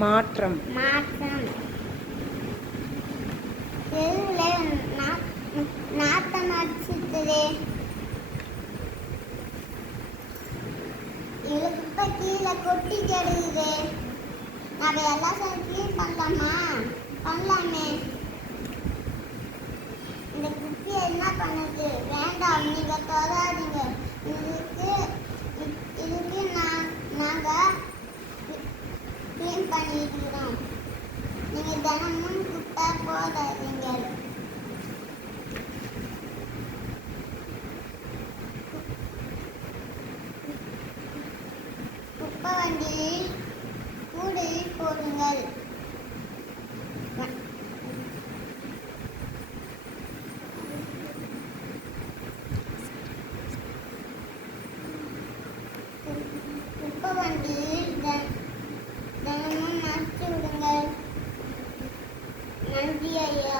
மாற்றம். மாற்றம். தெருவில் நாத்தம் அடிச்சுட்டுதே. இவ்வளோ குப்பை கீழே கொட்டி கிடக்குது. நம்ம எல்லாம் சேர்ந்து க்ளீன் பண்ணலாமா? பண்ணலாமே. இந்த குப்பையை என்ன பண்ணுது? வேண்டாம், நீங்கள் தொடாதீங்க. இதுக்கு நாங்கள் க்ளீன் பண்ணிக்கிறோம். நீங்கள் தினமும் குப்பை போடாதீங்க. குப்பை வண்டியில் கூடையில் போடுங்கள். குப்பை வண்டியில் தினமும் மாற்றி விடுங்கள். நன்றி ஐயா.